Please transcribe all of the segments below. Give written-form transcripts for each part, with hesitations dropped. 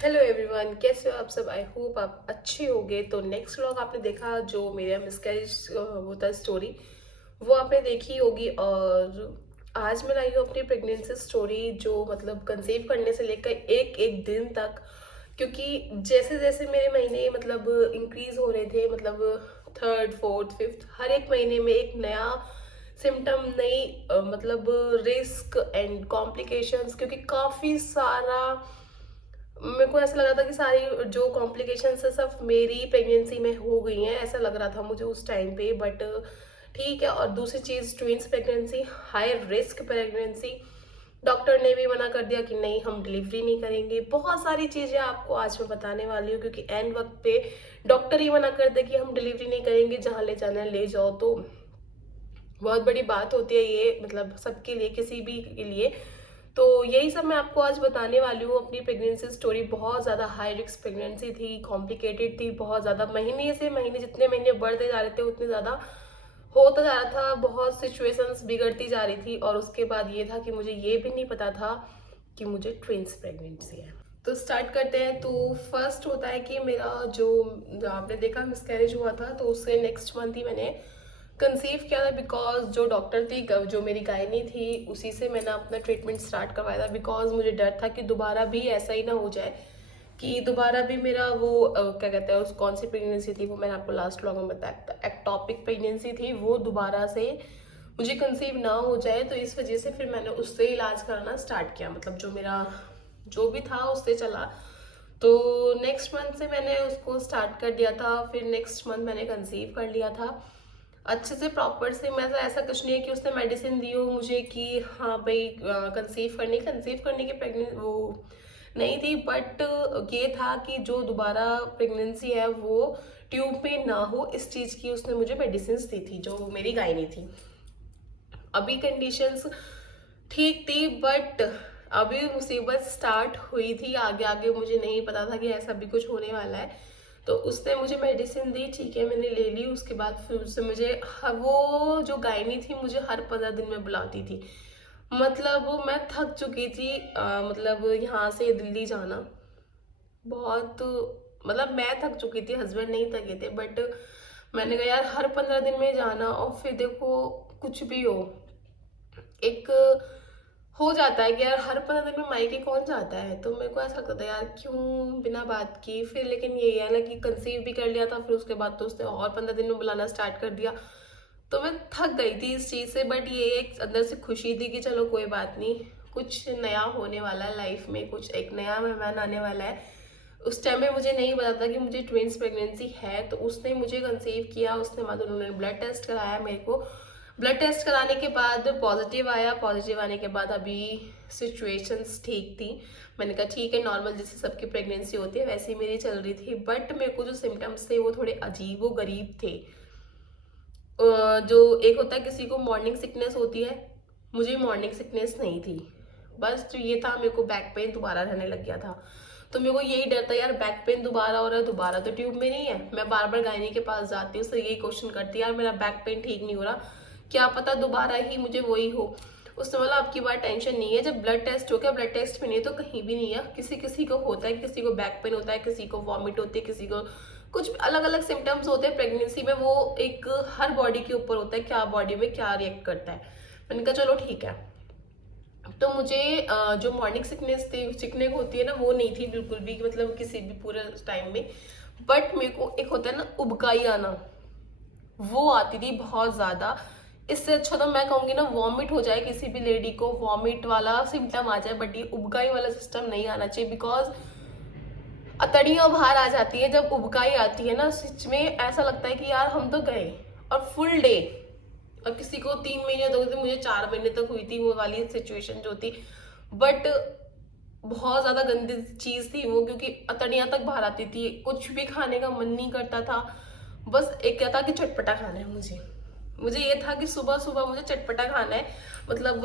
Hello everyone, कैसे हो आप सब। आई होप आप अच्छे होंगे। तो नेक्स्ट व्लॉग आपने देखा जो मेरा मिसकैरेज वो था स्टोरी, वो आपने देखी होगी। और आज मैं लाई हूँ अपनी प्रेगनेंसी स्टोरी, जो मतलब कंसीव करने से लेकर एक एक दिन तक। क्योंकि जैसे जैसे मेरे महीने मतलब इंक्रीज हो रहे थे, मतलब थर्ड फोर्थ फिफ्थ, हर एक महीने में एक नया सिम्टम, नई मतलब रिस्क एंड कॉम्प्लिकेशंस। क्योंकि काफ़ी सारा मेरे को ऐसा लग रहा था कि सारी जो कॉम्प्लिकेशंस है सब मेरी प्रेगनेंसी में हो गई हैं, ऐसा लग रहा था मुझे उस टाइम पे। बट ठीक है। और दूसरी चीज़, twins pregnancy, high risk pregnancy. Doctor ने भी मना कर दिया कि नहीं, हम डिलीवरी नहीं करेंगे। बहुत सारी चीज़ें आपको आज मैं बताने वाली हूँ, क्योंकि एंड वक्त पे डॉक्टर ही मना कर दे कि हम डिलीवरी नहीं करेंगे, जहाँ ले जाना है ले जाओ, तो बहुत बड़ी बात होती है ये, मतलब सबके लिए, किसी भी के लिए। तो यही सब मैं आपको आज बताने वाली हूँ। अपनी प्रेगनेंसी स्टोरी बहुत ज़्यादा हाई रिस्क प्रेगनेंसी थी, कॉम्प्लिकेटेड थी बहुत ज़्यादा। महीने से महीने, जितने महीने बढ़ते जा रहे थे उतने ज़्यादा होता जा रहा था, बहुत सिचुएशंस बिगड़ती जा रही थी। और उसके बाद ये था कि मुझे ये भी नहीं पता था कि मुझे ट्विंस प्रेगनेंसी है। तो स्टार्ट करते हैं। तो फर्स्ट होता है कि मेरा जो आपने देखा मिसकैरेज हुआ था, तो उससे नेक्स्ट मंथ ही मैंने कंसीव किया था। बिकॉज जो डॉक्टर थी, जो मेरी गायनी थी, उसी से मैंने अपना ट्रीटमेंट स्टार्ट करवाया था। बिकॉज मुझे डर था कि दोबारा भी ऐसा ही ना हो जाए, कि दोबारा भी मेरा वो क्या कहते हैं, उस कौन सी प्रेगनेंसी थी वो मैंने आपको लास्ट व्लॉग में बताया था, एक्टॉपिक प्रेगनेंसी थी, वो दोबारा से मुझे कंसीव ना हो जाए। तो इस वजह से फिर मैंने उससे इलाज कराना स्टार्ट किया, मतलब जो मेरा जो भी था उससे चला। तो नेक्स्ट मंथ से मैंने उसको स्टार्ट कर दिया था। फिर नेक्स्ट मंथ मैंने कंसीव कर लिया था अच्छे से, प्रॉपर से। मैं ऐसा कुछ नहीं है कि उसने मेडिसिन दी हो मुझे कि हाँ भाई कंसीव करने की प्रेगनेंट वो नहीं थी। बट ये था कि जो दोबारा प्रेगनेंसी है वो ट्यूब में ना हो, इस चीज़ की उसने मुझे मेडिसिन दी थी, जो मेरी गायनी थी। अभी कंडीशंस ठीक थी, बट अभी मुसीबत स्टार्ट हुई थी। आगे आगे मुझे नहीं पता था कि ऐसा भी कुछ होने वाला है। तो उसने मुझे मेडिसिन दी, ठीक है, मैंने ले ली। उसके बाद फिर उससे मुझे वो जो गायनी थी मुझे हर 15 दिन में बुलाती थी। मतलब मैं थक चुकी थी। मतलब यहाँ से दिल्ली जाना बहुत, मतलब मैं थक चुकी थी, हस्बैंड नहीं थके थे। बट मैंने कहा यार, हर 15 दिन में जाना, और फिर देखो कुछ भी हो, एक हो जाता है कि यार हर 15 दिन में मायके कौन जाता है। तो मेरे को ऐसा लगता था यार क्यों बिना बात की। फिर लेकिन यही है ना कि कंसीव भी कर लिया था, फिर उसके बाद तो उसने और 15 दिन में बुलाना स्टार्ट कर दिया। तो मैं थक गई थी इस चीज़ से। बट ये एक अंदर से खुशी थी कि चलो कोई बात नहीं, कुछ नया होने वाला है लाइफ में, कुछ एक नया मेहमान आने वाला है। उस टाइम में मुझे नहीं पता था कि मुझे ट्विंस प्रेगनेंसी है। तो उसने मुझे कंसीव किया, उसने बाद उन्होंने ब्लड टेस्ट कराया मेरे को। ब्लड टेस्ट कराने के बाद पॉजिटिव आया। पॉजिटिव आने के बाद अभी सिचुएशंस ठीक थी। मैंने कहा ठीक है, नॉर्मल जैसे सबकी प्रेगनेंसी होती है वैसी मेरी चल रही थी। बट मेरे को जो सिम्टम्स थे वो थोड़े अजीब व गरीब थे। जो एक होता है किसी को मॉर्निंग सिकनेस होती है, मुझे मॉर्निंग सिकनेस नहीं थी। बस जो ये था, मेरे को बैक पेन दोबारा रहने लग गया था। तो मेरे को यही डर था यार, बैक पेन दोबारा हो रहा है, दोबारा तो ट्यूब में नहीं है। मैं बार बार गायनी के पास जाती हूँ, उससे यही क्वेश्चन करती यार मेरा बैक पेन ठीक नहीं हो रहा, क्या पता दोबारा ही मुझे वही हो। उसने बोला आपकी बात टेंशन नहीं है, जब ब्लड टेस्ट हो गया, ब्लड टेस्ट में नहीं तो कहीं भी नहीं है। किसी किसी को होता है, किसी को बैक पेन होता है, किसी को वॉमिट होती है, किसी को कुछ अलग अलग सिम्टम्स होते हैं प्रेगनेंसी में। वो एक हर बॉडी के ऊपर होता है, क्या बॉडी में क्या रिएक्ट करता है। मैंने कहा चलो ठीक है। तो मुझे जो मॉर्निंग सिकनेस थी, सिकनेस होती है ना, वो नहीं थी बिल्कुल भी, मतलब किसी भी पूरे टाइम में। बट मेरे को एक होता है ना उबकाई आना, वो आती थी बहुत ज्यादा। इससे अच्छा तो मैं कहूंगी ना, वॉमिट हो जाए किसी भी लेडी को, वॉमिट वाला सिम्टम आ जाए, बट ये उबकाई वाला सिस्टम नहीं आना चाहिए। बिकॉज अतड़ियाँ बाहर आ जाती है जब उबकाई आती है ना, सच में ऐसा लगता है कि यार हम तो गए। और फुल डे, और किसी को 3 महीने तक हुई थी, मुझे 4 महीने तक हुई थी वो वाली सिचुएशन जो थी। बट बहुत ज्यादा गंदी चीज थी वो, क्योंकि अतड़ियाँ तक बाहर आती थी, कुछ भी खाने का मन नहीं करता था। बस एक क्या था कि चटपटा खाना है मुझे। मुझे ये था कि सुबह सुबह मुझे चटपटा खाना है। मतलब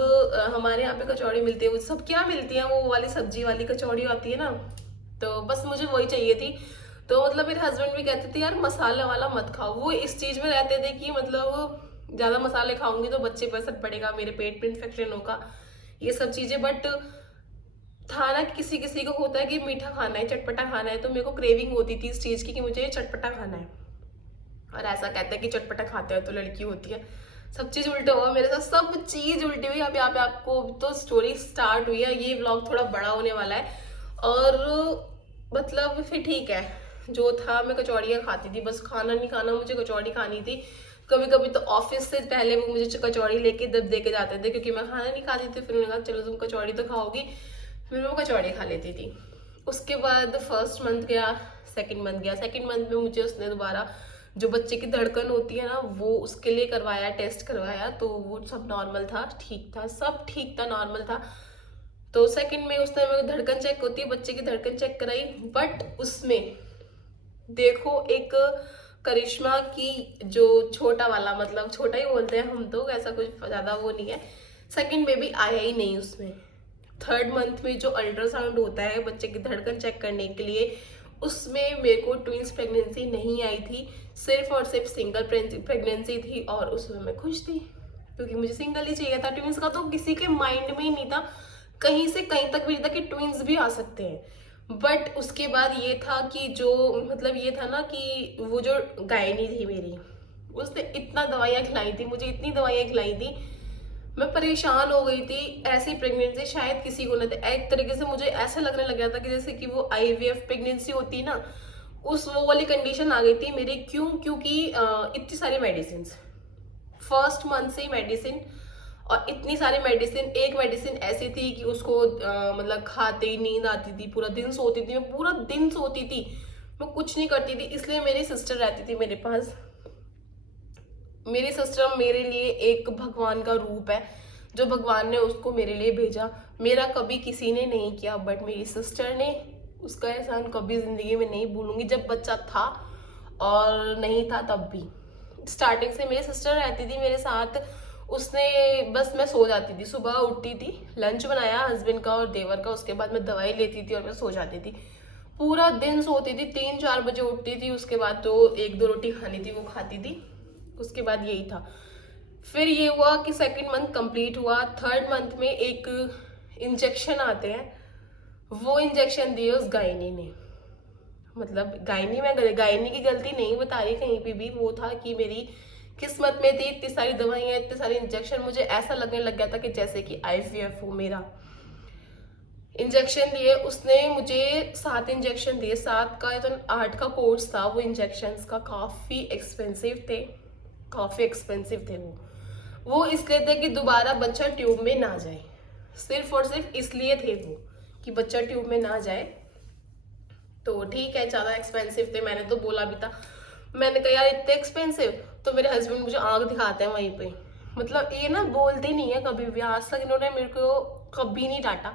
हमारे यहाँ पे कचौड़ी मिलती है, वो सब क्या मिलती है, वो वाली सब्जी वाली कचौड़ी आती है ना, तो बस मुझे वही चाहिए थी। तो मतलब मेरे हस्बैंड भी कहते थे यार मसाला वाला मत खाओ, वो इस चीज में रहते थे कि मतलब ज्यादा मसाले खाऊंगी तो बच्चे पर असर पड़ेगा, मेरे पेट में इन्फेक्शन होगा, ये सब चीजें। बट था ना, किसी किसी को होता है कि मीठा खाना है, चटपटा खाना है, तो मेरे को क्रेविंग होती थी इस चीज़ की कि मुझे चटपटा खाना है। और ऐसा कहते हैं कि चटपटा खाते हो तो लड़की होती है। सब चीज़ उल्टा हुआ मेरे साथ, सब चीज़ उल्टी हुई। अब यहाँ पे आपको तो स्टोरी स्टार्ट हुई है, ये व्लॉग थोड़ा बड़ा होने वाला है। और मतलब फिर ठीक है, जो था मैं कचौड़ियाँ खाती थी, बस खाना नहीं खाना, मुझे कचौड़ी खानी थी। कभी कभी तो ऑफिस से पहले वो मुझे कचौड़ी लेके दब दे के जाते थे, क्योंकि मैं खाना नहीं खाती थी। फिर उन्होंने कहा चलो तुम कचौड़ी तो खाओगी, फिर मैं वो कचौड़ी खा लेती थी। उसके बाद फर्स्ट मंथ गया, सेकंड मंथ गया। सेकंड मंथ में मुझे उसने दोबारा जो बच्चे की धड़कन होती है ना, वो उसके लिए करवाया, टेस्ट करवाया, तो वो सब नॉर्मल था, ठीक था, सब ठीक था, नॉर्मल था। तो सेकंड में उसने मेरी धड़कन चेक होती है, बच्चे की धड़कन चेक कराई, बट उसमें देखो एक करिश्मा की जो छोटा वाला, मतलब छोटा ही बोलते हैं हम तो, ऐसा कुछ ज्यादा वो नहीं है, सेकंड बेबी आया ही नहीं उसमें। थर्ड मंथ में जो अल्ट्रासाउंड होता है बच्चे की धड़कन चेक करने के लिए, उसमें मेरे को ट्विंस प्रेगनेंसी नहीं आई थी, सिर्फ और सिर्फ सिंगल प्रेगनेंसी थी। और उसमें मैं खुश थी, क्योंकि मुझे सिंगल ही चाहिए था। ट्विंस का तो किसी के माइंड में ही नहीं था, कहीं से कहीं तक भी नहीं था कि ट्विंस भी आ सकते हैं। बट उसके बाद ये था कि जो मतलब ये था ना कि वो जो गायनी थी मेरी, उसने इतना दवाइयाँ खिलाई थी मुझे, इतनी दवाइयाँ खिलाई थी, मैं परेशान हो गई थी। ऐसी प्रेगनेंसी शायद किसी को ना थे। एक तरीके से मुझे ऐसा लगने लग गया था कि जैसे कि वो आईवीएफ प्रेगनेंसी होती ना, उस वो वाली कंडीशन आ गई थी मेरी। क्यों? क्योंकि इतनी सारी मेडिसिन, फर्स्ट मंथ से ही मेडिसिन, और इतनी सारी मेडिसिन। एक मेडिसिन ऐसी थी कि उसको मतलब खाते ही नींद आती थी, पूरा दिन सोती थी, मैं पूरा दिन सोती थी, मैं कुछ नहीं करती थी। इसलिए मेरी सिस्टर रहती थी मेरे पास। मेरी सिस्टर मेरे लिए एक भगवान का रूप है, जो भगवान ने उसको मेरे लिए भेजा। मेरा कभी किसी ने नहीं किया, बट मेरी सिस्टर ने, उसका एहसान कभी जिंदगी में नहीं भूलूंगी। जब बच्चा था और नहीं था तब भी, स्टार्टिंग से मेरी सिस्टर रहती थी मेरे साथ। उसने बस, मैं सो जाती थी, सुबह उठती थी, लंच बनाया हस्बैंड का और देवर का, उसके बाद मैं दवाई लेती थी और मैं सो जाती थी। पूरा दिन सोती थी, 3-4 बजे उठती थी, उसके बाद तो 1-2 रोटी खानी थी वो खाती थी। उसके बाद यही था। फिर ये हुआ कि सेकंड मंथ कंप्लीट हुआ, थर्ड मंथ में एक इंजेक्शन आते हैं, वो इंजेक्शन दिए उस गायनी ने। मतलब गायनी, में गायनी की गलती नहीं बता रही कहीं पे भी, वो था कि मेरी किस्मत में थी। इतनी सारी दवाइयाँ, इतने सारे इंजेक्शन, मुझे ऐसा लगने लग गया था कि जैसे कि आईवीएफ हो मेरा। इंजेक्शन दिए उसने मुझे, 7 इंजेक्शन दिए, 7 का तो 8 का कोर्स था। वो इंजेक्शन का काफ़ी एक्सपेंसिव थे, काफ़ी एक्सपेंसिव थे वो इसलिए थे कि दोबारा बच्चा ट्यूब में ना जाए, सिर्फ और सिर्फ इसलिए थे वो, कि बच्चा ट्यूब में ना जाए। तो ठीक है, ज़्यादा एक्सपेंसिव थे, मैंने तो बोला भी था। मैंने कहा यार इतने एक्सपेंसिव, तो मेरे हस्बैंड मुझे आंख दिखाते हैं वहीं पे। मतलब ये ना बोलते नहीं है कभी भी, आज तक इन्होंने मेरे को कभी नहीं डांटा,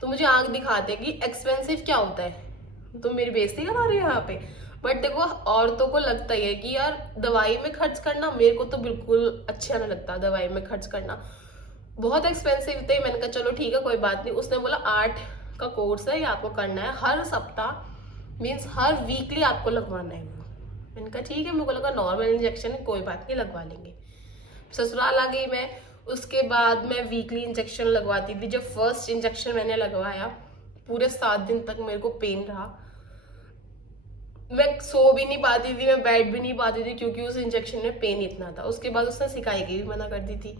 तो मुझे आंख दिखाते हैं कि एक्सपेंसिव क्या होता है। तो मेरी बेइज्जती करा रही है यहाँ पे। बट देखो, औरतों को लगता ही है कि यार दवाई में खर्च करना, मेरे को तो बिल्कुल अच्छा नहीं लगता दवाई में खर्च करना, बहुत एक्सपेंसिव थे। मैंने कहा चलो ठीक है, कोई बात नहीं। उसने बोला 8 का कोर्स है, ये आपको करना है हर सप्ताह, मीन्स हर वीकली आपको लगवाना है वो। मैंने कहा ठीक है, मेरे को लगा नॉर्मल इंजेक्शन है, कोई बात नहीं, लगवा लेंगे। ससुराल आ गई मैं, उसके बाद मैं वीकली इंजेक्शन लगवाती थी। जब फर्स्ट इंजेक्शन मैंने लगवाया, पूरे 7 दिन तक मेरे को पेन रहा, मैं सो भी नहीं पाती थी, मैं बैठ भी नहीं पाती थी, क्योंकि उस इंजेक्शन में पेन इतना था। उसके बाद उसने सिकाई की भी मना कर दी थी।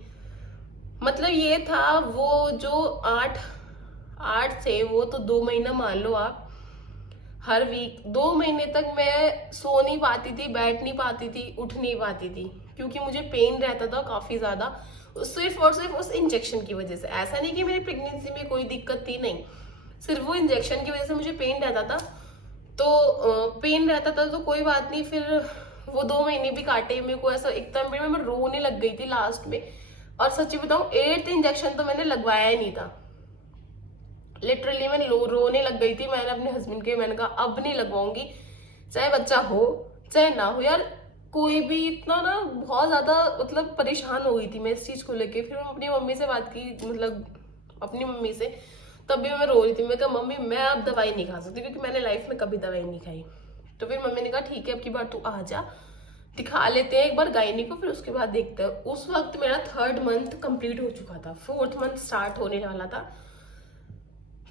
मतलब ये था, वो जो 8 से वो तो 2 महीना मान लो आप, हर वीक 2 महीने तक मैं सो नहीं पाती थी, बैठ नहीं पाती थी, उठ नहीं पाती थी, क्योंकि मुझे पेन रहता था काफ़ी ज़्यादा, सिर्फ और सिर्फ उस इंजेक्शन की वजह से। ऐसा नहीं कि मेरी प्रेगनेंसी में कोई दिक्कत थी, नहीं, सिर्फ वो इंजेक्शन की वजह से मुझे पेन रहता था। तो पेन रहता था तो कोई बात नहीं। फिर वो 2 महीने भी काटे, मेरे को ऐसा एकदम मैं रोने लग गई थी लास्ट में। और सच्ची बताऊं, 8th इंजेक्शन तो मैंने लगवाया ही नहीं था, लिटरली मैं रोने लग गई थी। मैंने अपने हस्बैंड के, मैंने कहा अब नहीं लगवाऊंगी, चाहे बच्चा हो चाहे ना हो। यार कोई भी इतना ना, बहुत ज्यादा मतलब परेशान हो गई थी मैं इस चीज को लेके। फिर मैं अपनी मम्मी से बात की, मतलब अपनी मम्मी से, तब भी मैं रो रही थी। मैं कहा मम्मी मैं अब दवाई नहीं खा सकती, क्योंकि मैंने लाइफ में कभी दवाई नहीं खाई। तो फिर मम्मी ने कहा ठीक है, अब की बार तू आ जा, दिखा लेते हैं एक बार गायनी को, फिर उसके बाद देखते हैं। उस वक्त मेरा 3rd मंथ कंप्लीट हो चुका था, 4th मंथ स्टार्ट होने वाला था।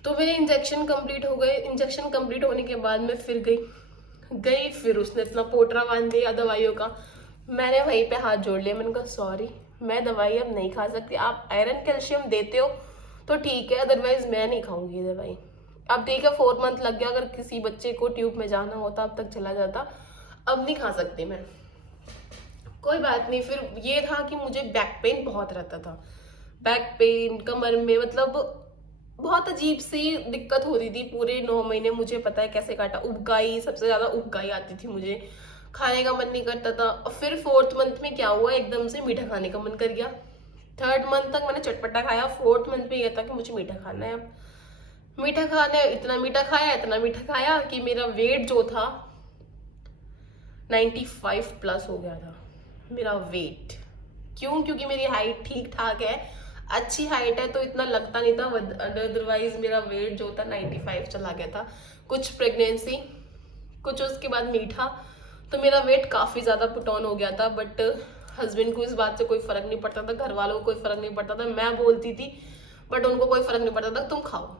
तो मेरे इंजेक्शन कंप्लीट हो गए। इंजेक्शन कंप्लीट होने के बाद मैं फिर गई फिर उसने इतना पोटरा बांध दिया दवाइयों का। मैंने वहीं पे हाथ जोड़ लिया, मैंने कहा सॉरी, मैं दवाई अब नहीं खा सकती। आप आयरन कैल्शियम देते हो तो ठीक है, अदरवाइज मैं नहीं खाऊंगी ये दवाई। अब ठीक है 4 मंथ लग गया, अगर किसी बच्चे को ट्यूब में जाना होता अब तक चला जाता, अब नहीं खा सकती मैं। कोई बात नहीं। फिर ये था कि मुझे बैक पेन बहुत रहता था, बैक पेन कमर में, मतलब बहुत अजीब सी दिक्कत होती थी। पूरे 9 महीने मुझे पता है कैसे काटा। उबकाई, सबसे ज्यादा उबकाई आती थी मुझे, खाने का मन नहीं करता था। और फिर 4th मंथ में क्या हुआ, एकदम से मीठा खाने का मन कर गया। 3rd मंथ तक मैंने चटपटा खाया, 4th मंथ में यह था कि मुझे मीठा खाना है। अब मीठा खाना है, इतना मीठा खाया, इतना मीठा खाया कि मेरा वेट जो था 95 प्लस हो गया था मेरा वेट। क्यों? क्योंकि मेरी हाइट ठीक ठाक है, अच्छी हाइट है, तो इतना लगता नहीं था। अदरवाइज मेरा वेट जो था 95 चला गया था। कुछ प्रेगनेंसी, कुछ उसके बाद मीठा, तो मेरा वेट काफ़ी ज़्यादा पुट ऑन हो गया था। बट हस्बैंड को इस बात से कोई फ़र्क नहीं पड़ता था, घर वालों को कोई फ़र्क नहीं पड़ता था। मैं बोलती थी बट उनको कोई फ़र्क नहीं पड़ता था, तुम खाओ।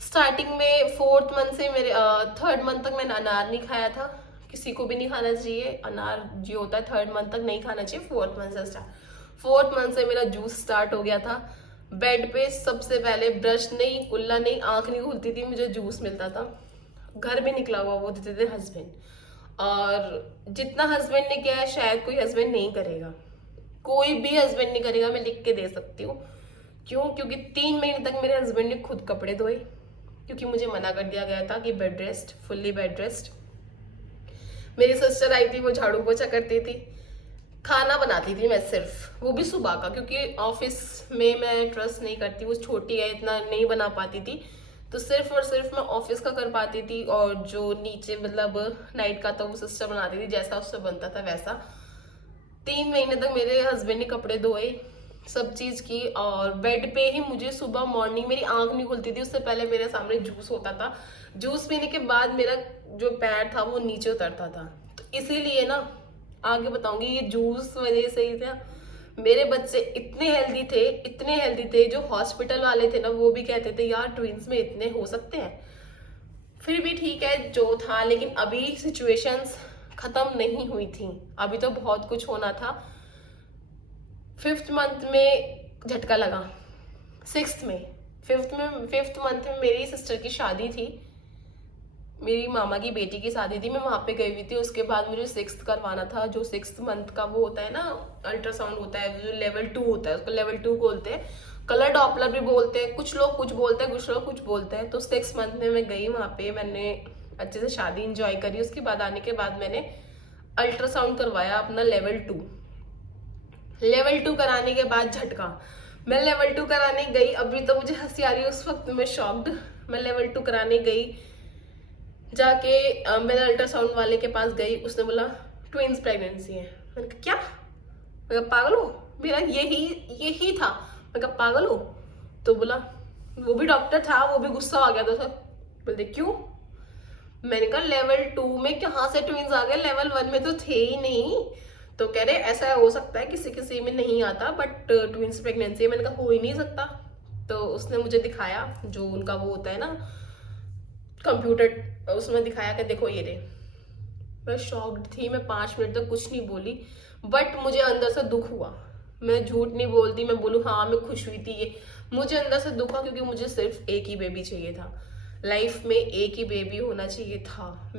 स्टार्टिंग में 4th मंथ से मेरे 3rd मंथ तक मैंने अनार नहीं खाया था। किसी को भी नहीं खाना चाहिए अनार, जो होता है 3rd मंथ तक नहीं खाना चाहिए, 4th मंथ से स्टार्ट। 4th मंथ से मेरा जूस स्टार्ट हो गया था। बेड पे सबसे पहले ब्रश नहीं, कुल्ला नहीं, आंख नहीं खुलती थी, मुझे जूस मिलता था। घर में निकला हुआ वो देते थे हस्बैंड। और जितना हस्बैंड ने किया है शायद कोई हस्बैंड नहीं करेगा, कोई भी हस्बैंड नहीं करेगा, मैं लिख के दे सकती हूँ। क्यों? क्योंकि 3 महीने तक मेरे हस्बैंड ने खुद कपड़े धोए, क्योंकि मुझे मना कर दिया गया था कि bed rest, fully bed rest. मेरी सिस्टर आई थी, वो झाड़ू पोछा करती थी, खाना बनाती थी मैं सिर्फ, वो भी सुबह का, क्योंकि ऑफिस में मैं ट्रस्ट नहीं करती, वो छोटी है, इतना नहीं बना पाती थी। तो सिर्फ और सिर्फ मैं ऑफिस का कर पाती थी, और जो नीचे मतलब नाइट का था वो सिस्टर बनाती थी, जैसा उससे बनता था वैसा। 3 महीने तक मेरे हस्बैंड ने कपड़े धोए, सब चीज़ की। और बेड पे ही मुझे सुबह मॉर्निंग, मेरी आंख नहीं खुलती थी उससे पहले मेरे सामने जूस होता था। जूस पीने के बाद मेरा जो पैर था वो नीचे उतरता था। तो इसीलिए ना आगे बताऊंगी, ये जूस वजह से ही था। मेरे बच्चे इतने हेल्दी थे, इतने हेल्दी थे, जो हॉस्पिटल वाले थे ना वो भी कहते थे यार ट्विंस में इतने हो सकते हैं। फिर भी ठीक है जो था, लेकिन अभी सिचुएशंस खत्म नहीं हुई थी, अभी तो बहुत कुछ होना था। 5th मंथ में झटका लगा, 6th में, 5th मंथ में मेरी सिस्टर की शादी थी, मेरी मामा की बेटी की शादी थी, मैं वहाँ पे गई हुई थी। उसके बाद मुझे 6th करवाना था, जो 6th मंथ का वो होता है ना, अल्ट्रासाउंड होता है, जो लेवल 2 होता है, उसको लेवल 2 बोलते हैं। कलर डॉपलर भी बोलते हैं, कुछ लोग कुछ बोलते हैं, कुछ लोग कुछ बोलते हैं। तो 6th मंथ में मैं गई वहाँ पे, मैंने अच्छे से शादी इंजॉय करी। उसके बाद आने के बाद मैंने अल्ट्रासाउंड करवाया अपना लेवल 2। लेवल 2 कराने के बाद झटका, मैं लेवल 2 कराने गई, अभी तो मुझे हंसी आ रही है, उस वक्त मैं शॉक्ड। मैं लेवल 2 कराने गई, जाके मैंने अल्ट्रासाउंड वाले के पास गई, उसने बोला ट्विंस प्रेगनेंसी है। मैंने कहा क्या? मैं कहा पागल हो, मेरा यही था। मैं कहा पागल हो? तो बोला, वो भी डॉक्टर था, वो भी गुस्सा आ गया था सर। बोलते क्यों? मैंने कहा लेवल 2 में कहाँ से ट्विंस आ गए, लेवल 1 में तो थे ही नहीं। तो कह रहे ऐसा हो सकता है, किसी किसी में नहीं आता, बट ट्विंस प्रेगनेंसी। मैंने कहा हो ही नहीं सकता। तो उसने मुझे दिखाया, जो उनका वो होता है ना कंप्यूटर, उसमें दिखाया कि देखो ये रे। मैं शॉक्ड थी, मैं 5 मिनट तक कुछ नहीं बोली, बट मुझे अंदर से दुख हुआ। मैं झूठ नहीं बोलती, मैं बोलूँ हाँ मैं खुश हुई थी, ये मुझे अंदर से दुख हुआ, क्योंकि मुझे सिर्फ एक ही बेबी चाहिए था लाइफ में, एक ही बेबी होना चाहिए था।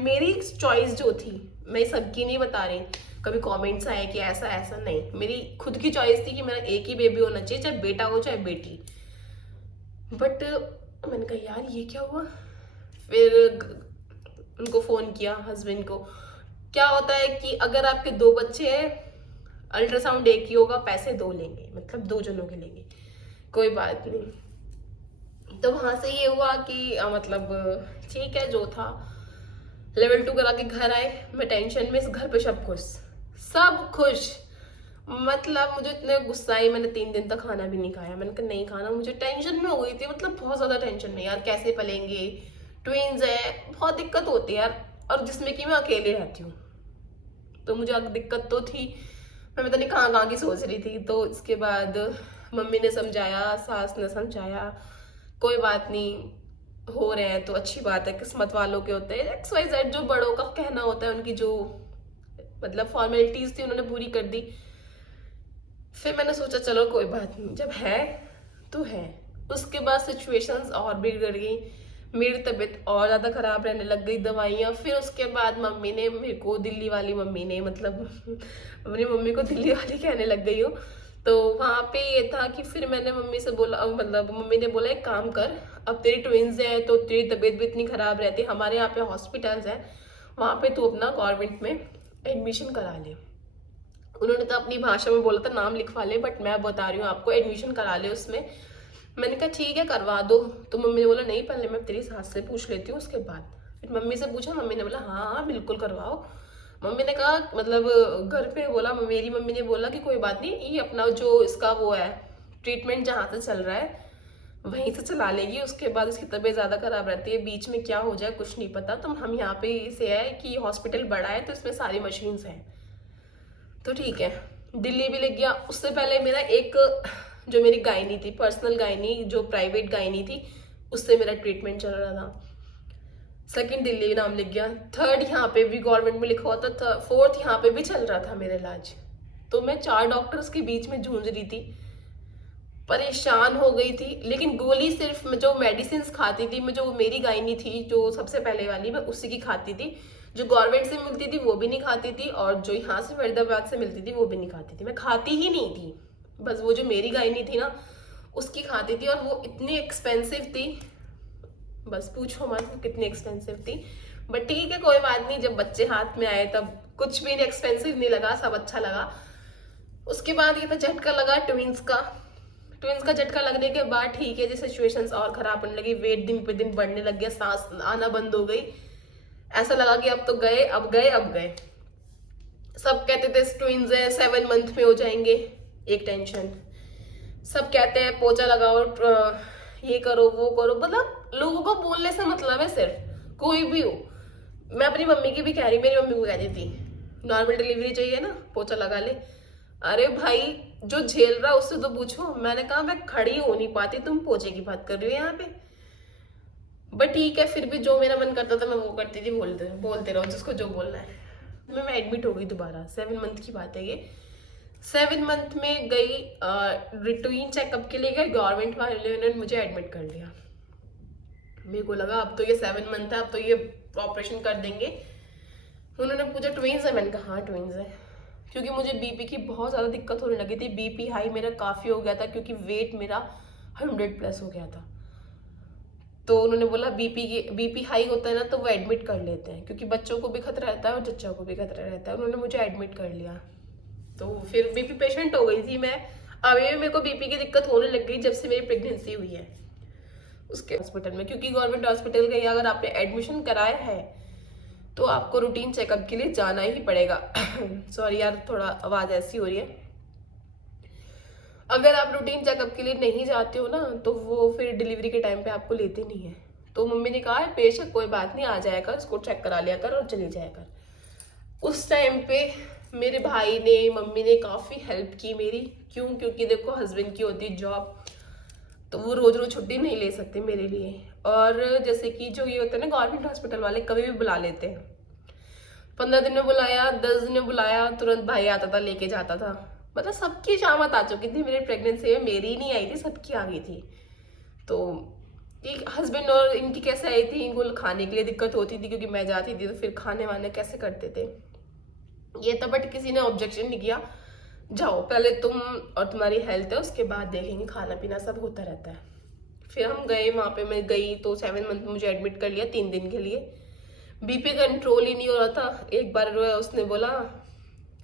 मेरी चॉइस जो थी, मैं सबकी नहीं बता रही, कभी कमेंट्स आए कि ऐसा ऐसा नहीं, मेरी खुद की चॉइस थी कि मेरा एक ही बेबी होना चाहिए, चाहे बेटा हो चाहे बेटी। बट मैंने कहा यार ये क्या हुआ। फिर उनको फ़ोन किया हस्बैंड को। क्या होता है कि अगर आपके 2 बच्चे हैं, अल्ट्रासाउंड एक ही होगा, पैसे 2 लेंगे, मतलब 2 जनों के लेंगे, कोई बात नहीं। तो वहाँ से ये हुआ कि मतलब ठीक है जो था। लेवल 2 करा के घर आए, मैं टेंशन में, इस घर पे सब खुश, सब खुश। मतलब मुझे इतने गुस्सा आई, मैंने 3 दिन तक खाना भी नहीं खाया। मैंने कहा नहीं खाना, मुझे टेंशन में हो गई थी, मतलब बहुत ज़्यादा टेंशन में यार, कैसे पलेंगे, ट्विंस है, बहुत दिक्कत होती है यार, और जिसमें कि मैं अकेले रहती हूँ, तो मुझे दिक्कत तो थी। मैं पता नहीं कहाँ कहाँ की सोच रही थी। तो इसके बाद मम्मी ने समझाया, सास ने समझाया, कोई बात नहीं, हो रहे हैं तो अच्छी बात है, किस्मत वालों के होते हैं, XYZ जो बड़ों का कहना होता है, उनकी जो मतलब फॉर्मेलिटीज थी उन्होंने पूरी कर दी। फिर मैंने सोचा चलो कोई बात नहीं, जब है तो है। उसके बाद सिचुएशंस और बिगड़ गई, मेरी तबीयत और ज़्यादा ख़राब रहने लग गई, दवाइयाँ। फिर उसके बाद मम्मी ने मेरे को, दिल्ली वाली मम्मी ने, मतलब अपनी मम्मी को दिल्ली वाली कहने लग गई हूँ। तो वहाँ पे ये था कि फिर मैंने मम्मी से बोला, मतलब मम्मी ने बोला एक काम कर, अब तेरी ट्विंस हैं तो तेरी तबीयत भी इतनी ख़राब रहती है, हमारे यहाँ पे हॉस्पिटल्स हैं, वहाँ पे तू अपना गवर्नमेंट में एडमिशन करा ले। उन्होंने तो अपनी भाषा में बोला था नाम लिखवा ले, बट मैं बता रही हूँ आपको, एडमिशन करा ले उसमें। मैंने कहा ठीक है करवा दो। तो मम्मी ने बोला नहीं, पहले मैं तेरी सास से पूछ लेती हूँ उसके बाद। फिर मम्मी से पूछा, मम्मी ने बोला हाँ हाँ बिल्कुल करवाओ। मम्मी ने कहा, मतलब घर पे बोला, मेरी मम्मी ने बोला कि कोई बात नहीं, ये अपना जो इसका वो है ट्रीटमेंट जहाँ से चल रहा है वहीं से चला लेगी, उसके बाद उसकी तबीयत ज़्यादा खराब रहती है, बीच में क्या हो जाए कुछ नहीं पता। तो हम यहाँ पे से है कि हॉस्पिटल बड़ा है तो इसमें सारी मशीन्स हैं, तो ठीक है। दिल्ली भी लग गया। उससे पहले मेरा एक जो मेरी गायनी थी, पर्सनल गायनी, जो प्राइवेट गायनी थी, उससे मेरा ट्रीटमेंट चल रहा था। सेकंड दिल्ली नाम लिख गया, थर्ड यहाँ पे भी गवर्नमेंट में लिखा हुआ था, फोर्थ यहाँ पे भी चल रहा था मेरा इलाज। तो मैं 4 डॉक्टर्स के बीच में जूझ रही थी, परेशान हो गई थी। लेकिन गोली सिर्फ जो मेडिसिन खाती थी मैं, जो मेरी गायनी थी जो सबसे पहले वाली, मैं उसी की खाती थी। जो गवर्नमेंट से मिलती थी वो भी नहीं खाती थी, और जो यहाँ से फरीदाबाद से मिलती थी वो भी नहीं खाती थी, मैं खाती ही नहीं थी। बस वो जो मेरी गायनी थी ना उसकी खाती थी, और वो इतनी एक्सपेंसिव थी, बस पूछो मत कितनी एक्सपेंसिव थी। बट ठीक है कोई बात नहीं, जब बच्चे हाथ में आए तब कुछ भी एक्सपेंसिव नहीं लगा, सब अच्छा लगा। उसके बाद ये तो झटका लगा ट्विंस का झटका लगने के बाद ठीक है जी, सिचुएशंस और खराब होने लगी, वेट दिन पे दिन बढ़ने लग गया, सांस आना बंद हो गई। ऐसा लगा कि अब तो गए, अब गए, अब गए। सब कहते थे ट्विंस है 7 मंथ में हो जाएंगे, एक टेंशन। सब कहते हैं पोछा लगाओ, ये करो वो करो, मतलब लोगों को बोलने से मतलब है सिर्फ, कोई भी हो। मैं अपनी मम्मी की भी कह रही, मेरी मम्मी को कहती थी नॉर्मल डिलीवरी चाहिए ना, पोछा लगा ले। अरे भाई जो झेल रहा उससे तो पूछो। मैंने कहा मैं खड़ी हो नहीं पाती, तुम पोछे की बात कर रही हो यहाँ पे। बट ठीक है, फिर भी जो मेरा मन करता था मैं वो करती थी, बोलते रहो जिसको जो बोलना है। मैं एडमिट हो गई दोबारा, 7 मंथ की बात है ये। 7 मंथ में गई, रूटीन चेकअप के लिए गई, गवर्नमेंट वाले ने मुझे एडमिट कर लिया। मेरे को लगा अब तो ये 7 मंथ है, अब तो ये ऑपरेशन कर देंगे। उन्होंने पूछा ट्विंस है, मैंने कहा हाँ ट्विंस है। क्योंकि मुझे बीपी की बहुत ज़्यादा दिक्कत होने लगी थी, बीपी हाई मेरा काफ़ी हो गया था, क्योंकि वेट मेरा 100+ हो गया था। तो उन्होंने बोला बीपी हाई होता है ना तो वो एडमिट कर लेते हैं, क्योंकि बच्चों को भी खतरा रहता है और जच्चों को भी खतरा रहता है। उन्होंने मुझे एडमिट कर लिया, तो फिर बीपी पेशेंट हो गई थी मैं। अभी भी मेरे को बीपी की दिक्कत होने लग गई जब से मेरी प्रेगनेंसी हुई है उसके हॉस्पिटल में, क्योंकि गवर्नमेंट हॉस्पिटल का अगर आपने एडमिशन कराया है तो आपको रूटीन चेकअप के लिए जाना ही पड़ेगा। सॉरी यार, थोड़ा आवाज़ ऐसी हो रही है। अगर आप रूटीन चेकअप के लिए नहीं जाते हो ना तो वो फिर डिलीवरी के टाइम पे आपको लेते नहीं है। तो मम्मी ने कहा बेशक कोई बात नहीं, आ जाया कर, उसको चेक करा लिया कर और चली जाया कर। उस टाइम पे मेरे भाई ने, मम्मी ने काफ़ी हेल्प की मेरी। क्यों? क्योंकि देखो हस्बैंड की होती है जॉब, तो वो रोज रोज छुट्टी नहीं ले सकते मेरे लिए। और जैसे कि जो ये होता है ना गवर्नमेंट हॉस्पिटल वाले कभी भी बुला लेते हैं, 15 दिन में बुलाया, 10 दिन में बुलाया, तुरंत भाई आता था लेके जाता था। मतलब सबकी शामत आ चुकी थी मेरी प्रेगनेंसी में, मेरी नहीं आई थी, सबकी आ गई थी। तो एक हस्बैंड और इनकी कैसे आई थी, इनको खाने के लिए दिक्कत होती थी क्योंकि मैं जाती थी, तो फिर खाने वाने कैसे करते थे ये था। बट किसी ने ऑब्जेक्शन नहीं किया, जाओ पहले तुम और तुम्हारी हेल्थ है उसके बाद देखेंगे, खाना पीना सब होता रहता है। फिर हम गए वहाँ पे, मैं गई तो 7 मंथ में मुझे एडमिट कर लिया 3 दिन के लिए। बीपी कंट्रोल ही नहीं हो रहा था। एक बार उसने बोला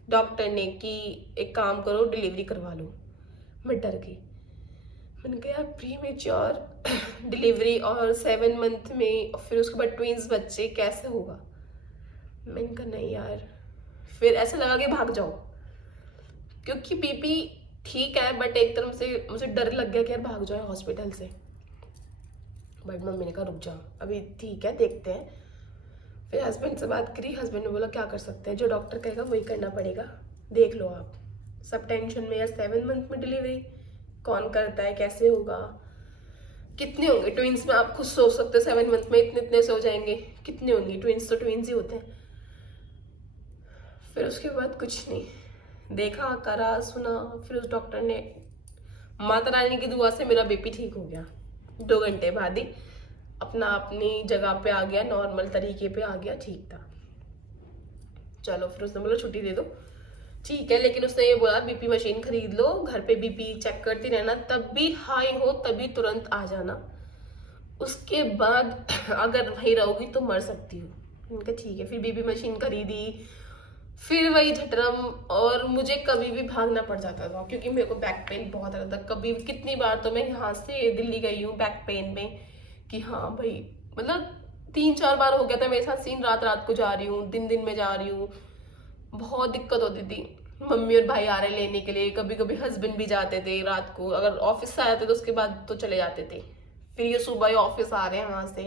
डॉक्टर ने कि एक काम करो डिलीवरी करवा लो। मैं डर गई, मैंने कहा यार प्री मेच्योर डिलीवरी और 7 मंथ में, और फिर उसके बाद ट्विंस बच्चे, कैसे होगा। मैंने कहा नहीं यार। फिर ऐसा लगा कि भाग जाओ, क्योंकि बीपी ठीक है बट एक तरफ से मुझे डर लग गया कि यार भाग जाए हॉस्पिटल से। बट मम्मी ने कहा रुक जाओ अभी, ठीक है देखते हैं। फिर हस्बैंड से बात करी, हस्बैंड ने बोला क्या कर सकते हैं, जो डॉक्टर कहेगा वही करना पड़ेगा, देख लो आप। सब टेंशन में, या 7 मंथ में डिलीवरी कौन करता है, कैसे होगा, कितने होंगे ट्विंस में, आप खुद सोच सकते हो 7 मंथ में इतने इतने से हो जाएंगे, कितने होंगे, ट्विंस तो ट्विंस ही होते हैं। फिर उसके बाद कुछ नहीं, देखा करा सुना, फिर उस डॉक्टर ने, माता रानी की दुआ से मेरा बीपी ठीक हो गया, 2 घंटे बाद ही अपना अपनी जगह पे आ गया, नॉर्मल तरीके पे आ गया, ठीक था। चलो फिर उसने बोला छुट्टी दे दो, ठीक है, लेकिन उसने ये बोला बीपी मशीन खरीद लो, घर पे बीपी चेक करती रहना, तब भी हाई हो तभी तुरंत आ जाना, उसके बाद अगर वहीं रहोगी तो मर सकती हो। उनका ठीक है, फिर बीपी मशीन खरीदी, फिर वही झटरम, और मुझे कभी भी भागना पड़ जाता था क्योंकि मेरे को बैक पेन बहुत रहता था। कभी कितनी बार तो मैं यहाँ से दिल्ली गई हूँ बैक पेन में कि हाँ भाई, मतलब 3-4 बार हो गया था मेरे साथ सीन, रात रात को जा रही हूँ, दिन दिन में जा रही हूँ, बहुत दिक्कत होती थी। मम्मी और भाई आ रहे लेने के लिए, कभी कभी हस्बैंड भी जाते थे रात को, अगर ऑफिस से आए थे तो उसके बाद तो चले जाते थे, फिर ये सुबह ही ऑफिस आ रहे हैं वहां से,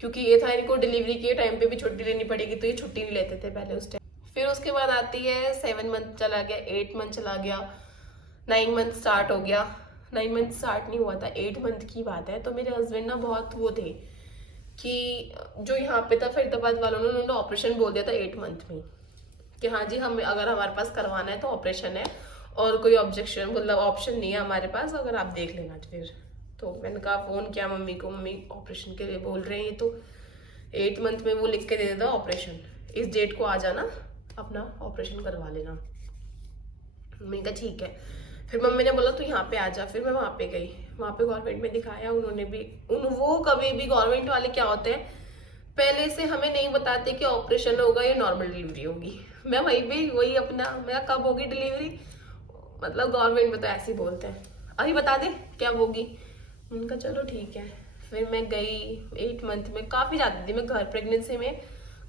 क्योंकि ये था इनको डिलीवरी के टाइम पे भी छुट्टी लेनी पड़ेगी, तो ये छुट्टी नहीं लेते थे पहले उस टाइम। फिर उसके बाद आती है 7 मंथ चला गया, 8 मंथ चला गया, 9 मंथ स्टार्ट हो गया, 9 मंथ स्टार्ट नहीं हुआ था, 8 मंथ की बात है। तो मेरे हस्बैंड ना बहुत वो थे कि जो यहाँ पे था फरीदाबाद वालों ने, उन्होंने ऑपरेशन बोल दिया था 8 मंथ में कि हाँ जी, हम अगर हमारे पास करवाना है तो ऑपरेशन है, और कोई ऑब्जेक्शन मतलब ऑप्शन नहीं है हमारे पास, अगर आप देख लेना। फिर तो मैंने कहा, फ़ोन किया मम्मी को, मम्मी ऑपरेशन के लिए बोल रहे हैं, तो 8 मंथ में वो लिख के दे देता ऑपरेशन, इस डेट को आ जाना, अपना ऑपरेशन करवा लेना। मैंने कहा ठीक है। फिर मम्मी ने बोला तू यहाँ पे आ जा, फिर मैं वहाँ पे गई, वहाँ पे गवर्नमेंट में दिखाया, उन्होंने भी वो कभी भी गवर्नमेंट वाले क्या होते हैं, पहले से हमें नहीं बताते कि ऑपरेशन होगा या नॉर्मल डिलीवरी होगी। मैं वहीं पे वही अपना, मैं कब होगी डिलीवरी, मतलब गवर्नमेंट में तो ऐसे ही बोलते हैं, अभी बता दे क्या होगी। उनका चलो ठीक है। फिर मैं गई 8 मंथ में, काफ़ी जाती थी मैं घर, प्रेगनेंसी में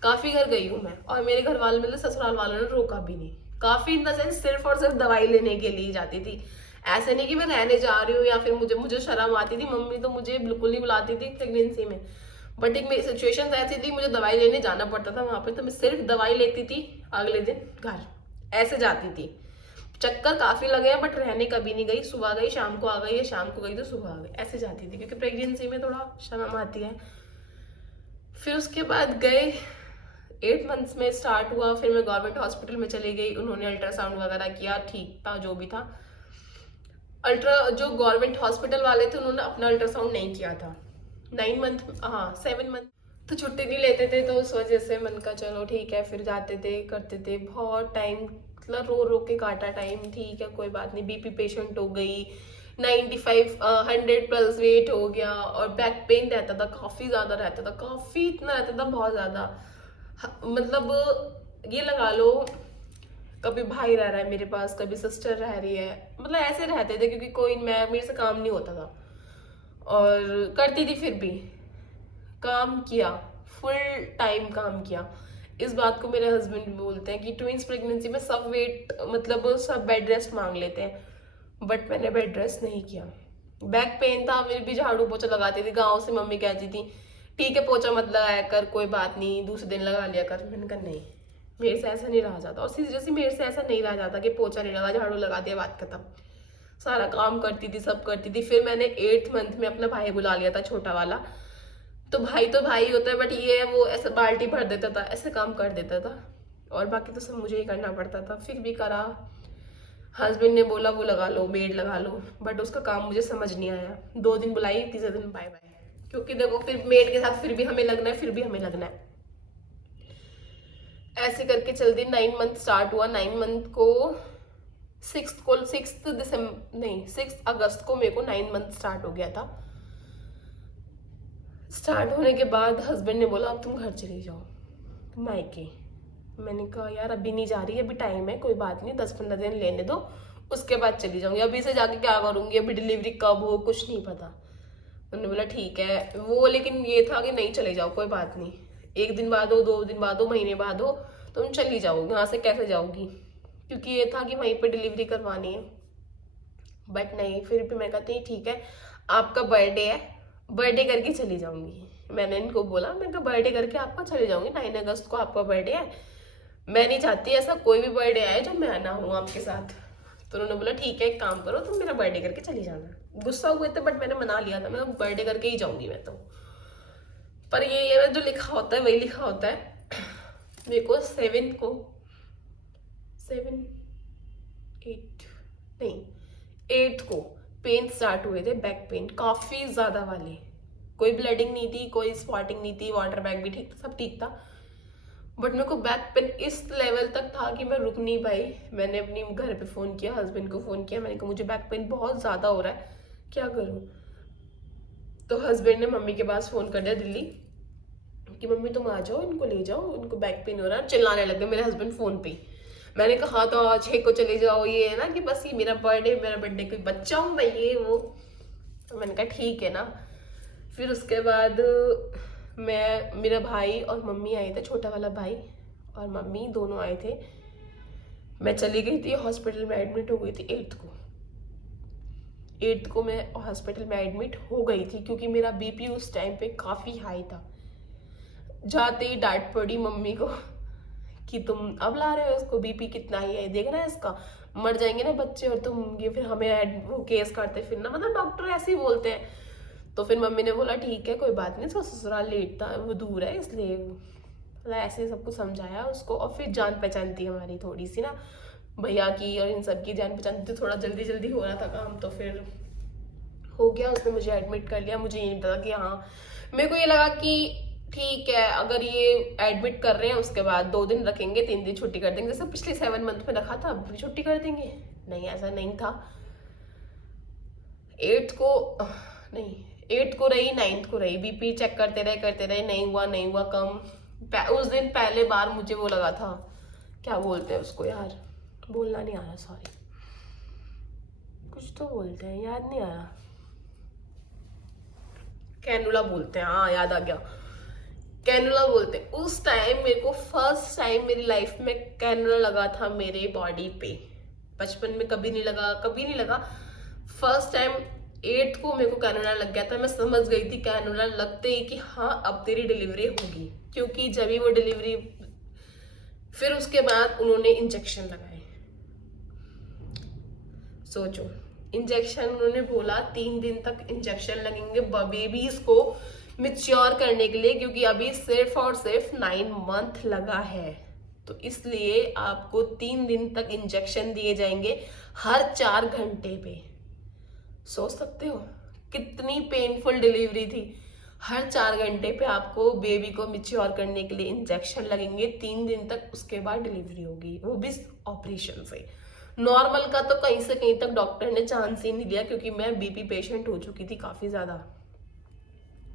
काफ़ी घर गई हूँ मैं, और मेरे घर वाले मतलब ससुराल वालों ने रोका भी नहीं, काफ़ी इन द सेंस सिर्फ और सिर्फ दवाई लेने के लिए जाती थी, ऐसे नहीं कि मैं रहने जा रही हूँ या फिर मुझे मुझे शर्म आती थी, मम्मी तो मुझे बिल्कुल नहीं बुलाती थी प्रेगनेंसी में, बट एक मेरी सिचुएशन ऐसी थी, मुझे दवाई लेने जाना पड़ता था वहां पे, तो मैं सिर्फ दवाई लेती थी, अगले दिन घर ऐसे जाती थी। चक्कर काफी लगे हैं बट रहने कभी नहीं गई, सुबह गई शाम को आ गई, या शाम को गई तो सुबह आ गई, ऐसे जाती थी, क्योंकि प्रेगनेंसी में थोड़ा शर्म आती है। फिर उसके बाद गए, 8 मंथ्स में स्टार्ट हुआ, फिर मैं गवर्नमेंट हॉस्पिटल में चली गई, उन्होंने अल्ट्रासाउंड वगैरह किया, ठीक था जो भी था। जो गवर्नमेंट हॉस्पिटल वाले थे उन्होंने अपना अल्ट्रासाउंड नहीं किया था, 9 मंथ, हाँ 7 मंथ तो छुट्टी नहीं लेते थे, तो उस वजह से मन का चलो ठीक है, फिर जाते थे करते थे, बहुत टाइम मतलब रो रो के काटा टाइम, ठीक है कोई बात नहीं। बीपी पेशेंट हो गई, 95 100 प्लस वेट हो गया, और बैक पेन रहता था, काफ़ी ज़्यादा रहता था, काफ़ी इतना रहता था, बहुत ज़्यादा, मतलब ये लगा लो, कभी भाई रह रहा है मेरे पास, कभी सिस्टर रह रही है, मतलब ऐसे रहते थे, क्योंकि कोई मेरे से काम नहीं होता था, और करती थी फिर भी काम किया, फुल टाइम काम किया। इस बात को मेरे हस्बैंड भी बोलते हैं कि ट्विंस प्रेगनेंसी में सब वेट मतलब सब बेड रेस्ट मांग लेते हैं, बट मैंने बेड रेस्ट नहीं किया। बैक पेन था, फिर भी झाड़ू पोछा लगाती थी, गाँव से मम्मी कहती थी ठीक है पोछा मत लगाया कर, कोई बात नहीं दूसरे दिन लगा लिया कर। मैंने कहा नहीं, मेरे से ऐसा नहीं रहा जाता, और सीरियसली मेरे से ऐसा नहीं रहा जाता कि पोछा नहीं लगा, झाड़ू लगा दिया, बात खत्म। सारा काम करती थी, सब करती थी। फिर मैंने 8 मंथ में अपना भाई बुला लिया था, छोटा वाला, तो भाई होता है, बट ये वो ऐसे बाल्टी भर देता था, ऐसे काम कर देता था, और बाकी तो सब मुझे ही करना पड़ता था। फिर भी करा, हस्बैंड ने बोला वो लगा लो, मेड लगा लो, बट उसका काम मुझे समझ नहीं आया। 2 दिन बुलाई, तीसरे दिन बाय बाय, क्योंकि देखो फिर मेड के साथ फिर भी हमें लगना है, फिर भी हमें लगना है, ऐसे करके चलती। 9 मंथ स्टार्ट हुआ, 9 मंथ को 6 अगस्त को मेरे को 9 मंथ स्टार्ट हो गया था। स्टार्ट होने के बाद हस्बैंड ने बोला अब तुम घर चली जाओ मायके। मैंने कहा यार अभी नहीं जा रही, अभी टाइम है, कोई बात नहीं, 10-15 दिन लेने दो, उसके बाद चली जाऊंगी, अभी से जाके क्या करूंगी, अभी डिलीवरी कब हो कुछ नहीं पता। उन्होंने बोला ठीक है वो, लेकिन ये था कि नहीं चले जाओ कोई बात नहीं, 1 दिन बाद हो, 2 दिन बाद हो, महीने बाद हो, तुम चली जाओगी, यहाँ से कैसे जाओगी, क्योंकि ये था कि वहीं पर डिलीवरी करवानी है। बट नहीं, फिर भी मैं कहती ठीक है आपका बर्थडे है, बर्थडे करके चली जाऊंगी। मैंने इनको बोला, मैं कहा बर्थडे करके आपका चले जाऊंगी, 9 अगस्त को आपका बर्थडे है, मैं नहीं चाहती ऐसा कोई भी बर्थडे आए जो मैं ना हूँ आपके साथ। तो उन्होंने बोला ठीक है, एक काम करो, तुम मेरा बर्थडे करके चली जाना। गुस्सा हुए थे बट मैंने मना लिया था, मैं बर्थडे करके ही जाऊंगी मैं तो। पर ये ना जो लिखा होता है वही लिखा होता है। मेरे को 8th को पेन स्टार्ट हुए थे, बैक पेन काफी ज्यादा वाले। कोई ब्लीडिंग नहीं थी, कोई स्पॉटिंग नहीं थी, वाटर बैग भी ठीक था, सब ठीक था। बट मेरे को बैक पेन इस लेवल तक था कि मैं रुक नहीं पाई। मैंने अपनी घर पे फ़ोन किया, हस्बैंड को फ़ोन किया, मैंने कहा मुझे बैक पेन बहुत ज़्यादा हो रहा है, क्या करूँ। तो हस्बैंड ने मम्मी के पास फ़ोन कर दिया दिल्ली कि मम्मी तुम आ जाओ, इनको ले जाओ, इनको बैक पेन हो रहा है। चिल्लाने लगे मेरे हस्बैंड फ़ोन पे। मैंने कहा तो आज 6 को चले जाओ, ये है ना कि बस ये मेरा बर्थडे कोई बच्चा हूँ मैं, ये वो। तो मैंने कहा ठीक है ना। फिर उसके बाद मेरा भाई और मम्मी आए थे, छोटा वाला भाई और मम्मी दोनों आए थे। मैं चली गई थी हॉस्पिटल में, एडमिट हो गई थी 8th को मैं हॉस्पिटल में एडमिट हो गई थी क्योंकि मेरा बीपी उस टाइम पे काफ़ी हाई था। जाते ही डांट पड़ी मम्मी को कि तुम अब ला रहे हो इसको, बीपी कितना ही है, देख रहे हैं इसका, मर जाएंगे ना बच्चे और तुम ये फिर हमें वो केस करते फिर ना, मतलब डॉक्टर ऐसे ही बोलते हैं। तो फिर मम्मी ने बोला ठीक है कोई बात नहीं, इसका ससुराल लेट था, वो दूर है इसलिए, मतलब ऐसे सब कुछ समझाया उसको। और फिर जान पहचान थी हमारी थोड़ी सी ना, भैया की और इन सब की जान पहचान थी, थोड़ा जल्दी जल्दी हो रहा था काम, तो फिर हो गया। उसने मुझे एडमिट कर लिया। मुझे ये नहीं पता कि हाँ, मेरे को ये लगा कि ठीक है अगर ये एडमिट कर रहे हैं उसके बाद 2 दिन रखेंगे, 3 दिन छुट्टी कर देंगे, जैसे पिछले 7 मंथ में रखा था, अब भी छुट्टी कर देंगे। नहीं, ऐसा नहीं था। 8th को नहीं, 8th को रही, 9th को रही, बीपी चेक करते रहे, नहीं हुआ कम। उस दिन पहले बार मुझे वो लगा था, क्या बोलते हैं उसको यार, बोलना नहीं आ रहा, सॉरी, कुछ तो बोलते हैं, याद नहीं आ रहा, कैनुला बोलते हैं, हाँ याद आ गया, कैनुला बोलते हैं। उस टाइम मेरे को फर्स्ट टाइम मेरी लाइफ में कैनुला लगा था मेरे बॉडी पे। बचपन में कभी नहीं लगा। फर्स्ट टाइम 8th को मेरे को कैनुला लग गया था। मैं समझ गई थी कैनुला लगते ही कि हाँ अब तेरी डिलीवरी होगी, क्योंकि जब ही वो डिलीवरी, फिर उसके बाद उन्होंने इंजेक्शन लगाए। सोचो, इंजेक्शन उन्होंने बोला 3 दिन तक इंजेक्शन लगेंगे बेबीज को मिच्योर करने के लिए, क्योंकि अभी सिर्फ और सिर्फ 9 मंथ लगा है। तो इसलिए आपको 3 दिन तक इंजेक्शन दिए जाएंगे हर 4 घंटे पे। सोच सकते हो कितनी पेनफुल डिलीवरी थी। हर 4 घंटे पे आपको बेबी को मिच्योर करने के लिए इंजेक्शन लगेंगे 3 दिन तक, उसके बाद डिलीवरी होगी, वो भी ऑपरेशन से। नॉर्मल का तो कहीं से कहीं तक डॉक्टर ने चांस ही नहीं लिया, क्योंकि मैं बीपी पेशेंट हो चुकी थी काफी ज्यादा।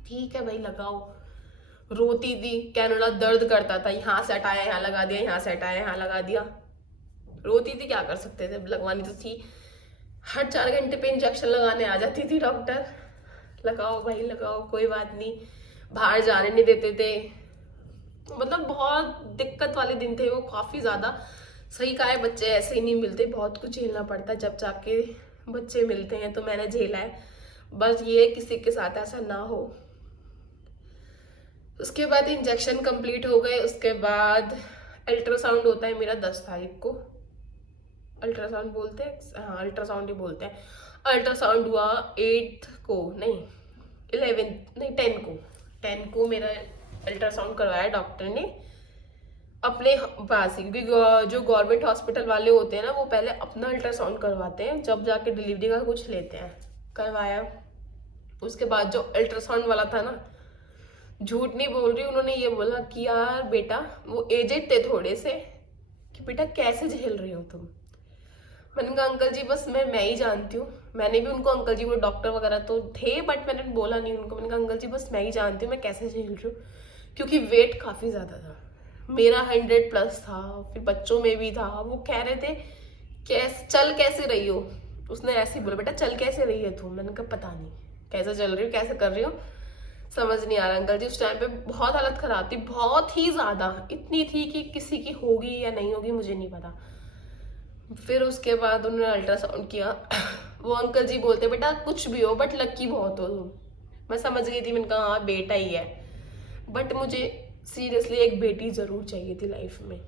ठीक है भाई लगाओ, रोती थी, कैनुला दर्द करता था, यहाँ से हटाया यहाँ लगा दिया, यहाँ से हटाया यहाँ लगा दिया, रोती थी, क्या कर सकते थे, लगवानी तो थी। हर 4 घंटे पे इंजेक्शन लगाने आ जाती थी डॉक्टर, लगाओ भाई लगाओ, कोई बात नहीं, बाहर जाने नहीं देते थे। मतलब बहुत दिक्कत वाले दिन थे वो, काफी ज्यादा। सही कहा है, बच्चे ऐसे ही नहीं मिलते, बहुत कुछ झेलना पड़ता है जब जाके बच्चे मिलते हैं, तो मैंने झेला है। बस ये किसी के साथ ऐसा ना हो। उसके बाद इंजेक्शन कंप्लीट हो गए, उसके बाद अल्ट्रासाउंड होता है मेरा 10 तारीख को। अल्ट्रासाउंड बोलते हैं, हाँ अल्ट्रासाउंड ही बोलते हैं। अल्ट्रासाउंड हुआ 8th को, नहीं 11th नहीं 10 को मेरा अल्ट्रासाउंड करवाया डॉक्टर ने अपने पास ही, क्योंकि जो गवर्नमेंट हॉस्पिटल वाले होते हैं ना, वो पहले अपना अल्ट्रासाउंड करवाते हैं, जब जाके डिलीवरी का कुछ लेते हैं। करवाया, उसके बाद जो अल्ट्रासाउंड वाला था ना, झूठ नहीं बोल रही, उन्होंने ये बोला कि यार बेटा, वो एजेड थे थोड़े से, कि बेटा कैसे झेल रही हो तुम। मैंने कहा अंकल जी बस मैं ही जानती हूँ। मैंने भी उनको अंकल जी, वो डॉक्टर वगैरह तो थे बट मैंने बोला नहीं उनको। मैंने कहा अंकल जी बस मैं ही जानती हूँ मैं कैसे झेल रही हूँ, क्योंकि वेट काफ़ी ज़्यादा था मेरा, 100+ था, फिर बच्चों में भी था। वो कह रहे थे कैसे चल कैसे रही हो, उसने ऐसे ही बोला बेटा चल कैसे रही है तुम। मैंने कहा पता नहीं कैसे चल रही हो, कैसे कर रही हो, समझ नहीं आ रहा अंकल जी। उस टाइम पे बहुत हालत खराब थी, बहुत ही ज़्यादा, इतनी थी कि किसी की होगी या नहीं होगी मुझे नहीं पता। फिर उसके बाद उन्होंने अल्ट्रासाउंड किया। वो अंकल जी बोलते बेटा कुछ भी हो बट लकी बहुत हो तुम। मैं समझ गई थी, मैंने कहा हाँ बेटा ही है, बट मुझे सीरियसली एक बेटी ज़रूर चाहिए थी लाइफ में,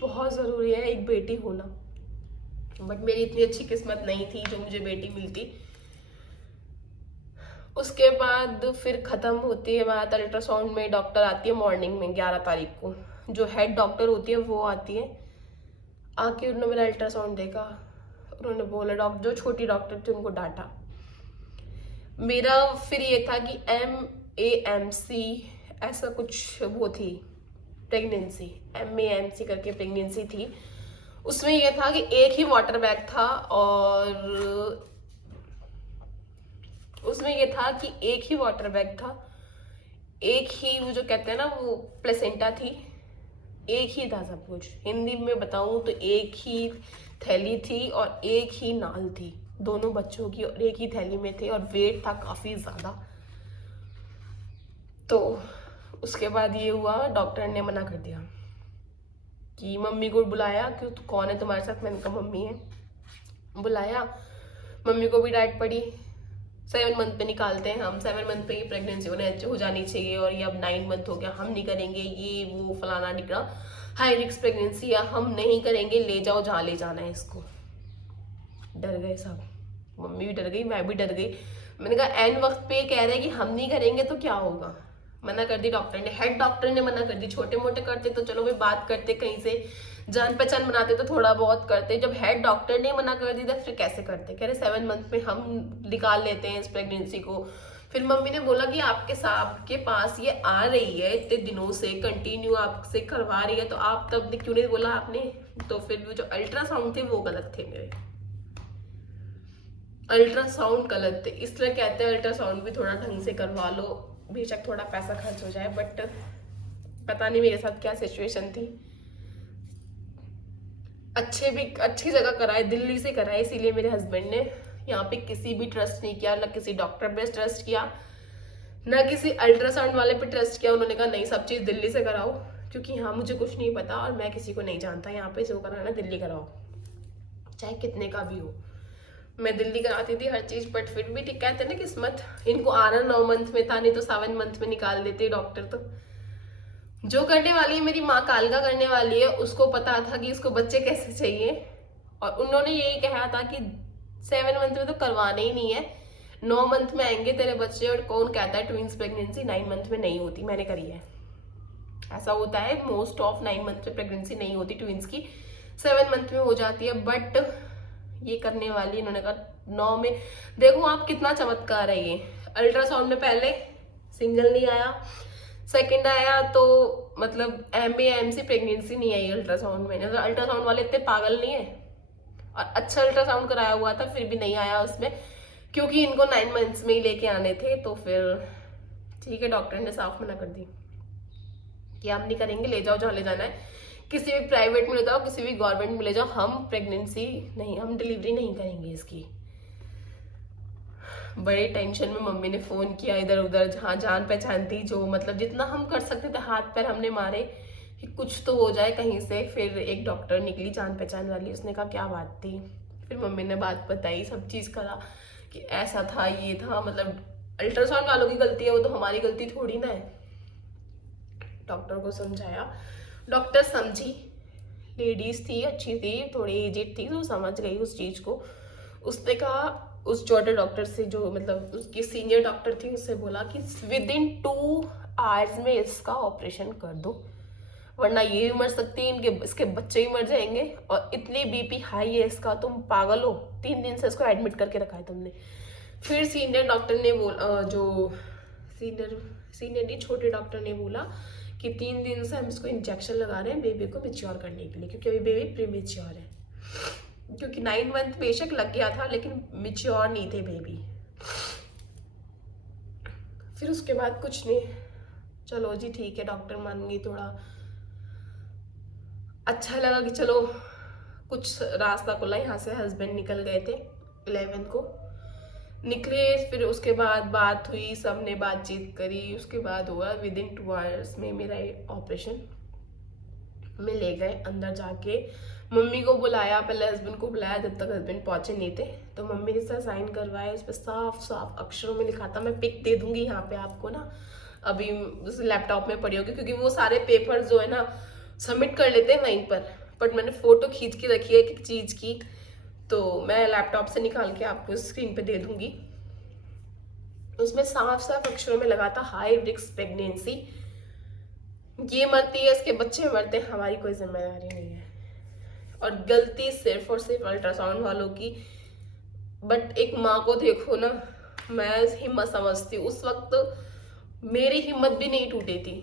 बहुत ज़रूरी है एक बेटी होना। बट मेरी इतनी अच्छी किस्मत नहीं थी जो मुझे बेटी मिलती। उसके बाद फिर ख़त्म होती है बात, अल्ट्रासाउंड में डॉक्टर आती है मॉर्निंग में 11 तारीख को, जो हेड डॉक्टर होती है वो आती है। आके उन्होंने मेरा अल्ट्रासाउंड देखा, उन्होंने बोला, डॉक्टर जो छोटी डॉक्टर थी उनको डांटा। मेरा फिर ये था कि MAMC ऐसा कुछ वो थी प्रेगनेंसी, MAMC करके प्रेगनेंसी थी। उसमें यह था कि एक ही वाटर बैग था, और उसमें यह था कि एक ही वाटर बैग था, एक ही वो जो कहते हैं ना वो प्लेसेंटा थी, एक ही था सब कुछ। हिंदी में बताऊं तो एक ही थैली थी और एक ही नाल थी दोनों बच्चों की, और एक ही थैली में थे, और वेट था काफ़ी ज़्यादा। तो उसके बाद ये हुआ, डॉक्टर ने मना कर दिया कि मम्मी को बुलाया, कि तो कौन है तुम्हारे साथ, मैंने कहा मम्मी है। बुलाया, मम्मी को भी डांट पड़ी। 7 मंथ पे निकालते हैं हम, 7 मंथ पे ही प्रेगनेंसी हो जानी चाहिए, और ये अब 9 मंथ हो गया, हम नहीं करेंगे, ये वो फलाना निकला, हाई रिस्क प्रेगनेंसी है, हम नहीं करेंगे, ले जाओ जहाँ ले जाना है इसको। डर गए सब, मम्मी भी डर गई, मैं भी डर गई। मैंने कहा एन वक्त पे कह रहे हैं कि हम नहीं करेंगे तो क्या होगा। मना कर दी डॉक्टर ने, हेड डॉक्टर ने मना कर दी। छोटे मोटे करते तो चलो वे बात करते, कहीं से जान पहचान बनाते तो थोड़ा बहुत करते, जब हेड डॉक्टर ने मना कर दी तो फिर कैसे करते। कह रहे 7 मंथ में हम निकाल लेते हैं इस प्रेगनेंसी को। फिर मम्मी ने बोला कि आपके पास ये आ रही है इतने दिनों से, कंटिन्यू आपसे करवा रही है, तो आप तब क्यों नहीं बोला आपने। तो फिर वो जो अल्ट्रासाउंड थे वो गलत थे मेरे, अल्ट्रासाउंड गलत थे। इसलिए कहते हैं अल्ट्रासाउंड भी थोड़ा ढंग से करवा लो, बेशक थोड़ा पैसा खर्च हो जाए, बट पता नहीं मेरे साथ क्या सिचुएशन थी। अच्छी जगह कराए, दिल्ली से कराए, इसीलिए मेरे हस्बैंड ने यहाँ पे किसी भी ट्रस्ट नहीं किया, ना किसी डॉक्टर पे ट्रस्ट किया, ना किसी अल्ट्रासाउंड वाले पे ट्रस्ट किया। उन्होंने कहा नहीं, सब चीज़ दिल्ली से कराओ, क्योंकि यहाँ मुझे कुछ नहीं पता और मैं किसी को नहीं जानता, यहाँ पे जो कराना दिल्ली कराओ, चाहे कितने का भी हो। मैं दिल्ली कराती थी हर चीज़, बट फिर भी ठीक कहते ना किस्मत, इनको आना 9 मंथ में था, नहीं तो 7 मंथ में निकाल देते डॉक्टर। तो जो करने वाली है मेरी माँ, कालका करने वाली है, उसको पता था कि इसको बच्चे कैसे चाहिए, और उन्होंने यही कहा था कि 7 मंथ में तो करवाने ही नहीं है, 9 मंथ में आएंगे तेरे बच्चे। और कौन कहता है ट्विंस प्रेगनेंसी 9 मंथ में नहीं होती, मैंने करी है, ऐसा होता है मोस्ट ऑफ 9 मंथ में प्रेगनेंसी नहीं होती ट्विंस की, 7 मंथ में हो जाती है। बट ये करने वाली, इन्होंने कहा 9 में। देखो आप कितना चमत्कार है ये, अल्ट्रासाउंड में पहले सिंगल नहीं आया, सेकंड आया तो मतलब MAMC प्रेगनेंसी नहीं आई अल्ट्रासाउंड में। तो अल्ट्रासाउंड वाले इतने पागल नहीं है, और अच्छा अल्ट्रासाउंड कराया हुआ था फिर भी नहीं आया उसमें, क्योंकि इनको 9 मंथ्स में ही लेके आने थे। तो फिर ठीक है, डॉक्टर ने साफ मना कर दी कि हम नहीं करेंगे, ले जाओ जहाँ ले जाना है, किसी भी प्राइवेट में ले जाओ, किसी भी गवर्नमेंट में ले जाओ, हम प्रेगनेंसी नहीं, हम डिलीवरी नहीं करेंगे इसकी। बड़े टेंशन में मम्मी ने फ़ोन किया इधर उधर, जहाँ जान पहचान थी, जो मतलब जितना हम कर सकते थे हाथ पैर हमने मारे कि कुछ तो हो जाए कहीं से। फिर एक डॉक्टर निकली जान पहचान वाली, उसने कहा क्या बात थी, फिर मम्मी ने बात बताई, सब चीज़ करा कि ऐसा था, ये था, मतलब अल्ट्रासाउंड वालों की गलती है, वो तो हमारी गलती थोड़ी ना है। डॉक्टर को समझाया, डॉक्टर समझी, लेडीज थी, अच्छी थी, थोड़ी एजेड थी, तो समझ गई उस चीज़ को। उसने कहा उस छोटे डॉक्टर से, जो मतलब उसकी सीनियर डॉक्टर थी, उससे बोला कि विदिन 2 आवर्स में इसका ऑपरेशन कर दो, वरना ये भी मर सकती है, इसके बच्चे भी मर जाएंगे, और इतनी BP हाई है इसका, तुम पागल हो, 3 दिन से इसको एडमिट करके रखा है तुमने। फिर सीनियर डॉक्टर ने बोला, जो सीनियर नहीं, छोटे डॉक्टर ने बोला कि 3 दिन से हम इसको इंजेक्शन लगा रहे हैं बेबी को मेच्योर करने के लिए, क्योंकि अभी बेबी प्रीमेच्योर है, क्योंकि 9 मंथ बेशक लग गया था लेकिन मेच्योर नहीं थे बेबी। फिर उसके बाद कुछ नहीं, चलो जी ठीक है, डॉक्टर मान गई, थोड़ा अच्छा लगा कि चलो कुछ रास्ता खुला। यहाँ से हस्बैंड निकल गए थे 11 को निकले, फिर उसके बाद बात हुई, सब ने बातचीत करी, उसके बाद हुआ विदिन 2 आवर्स में मेरा ऑपरेशन में ले गए। अंदर जाके मम्मी को बुलाया, पहले हस्बैंड को बुलाया, जब तक हस्बैंड पहुंचे नहीं थे, तो मम्मी ने साथ साइन करवाया, उस पर साफ साफ अक्षरों में लिखा था, मैं पिक दे दूंगी यहाँ पे आपको ना, अभी लैपटॉप में पड़ी होगी, क्योंकि वो सारे पेपर जो है ना सबमिट कर लेते हैं वहीं पर, बट मैंने फोटो खींच के रखी है एक चीज़ की, तो मैं लैपटॉप से निकाल के आपको स्क्रीन पे दे दूंगी। उसमें साफ साफ अक्षरों में लगा था हाई रिस्क प्रेगनेंसी, ये मरती है, इसके बच्चे मरते हैं, हमारी कोई जिम्मेदारी नहीं है। और गलती सिर्फ और सिर्फ अल्ट्रासाउंड वालों की। बट एक माँ को देखो ना, मैं हिम्मत समझती हूँ, उस वक्त मेरी हिम्मत भी नहीं टूटी थी।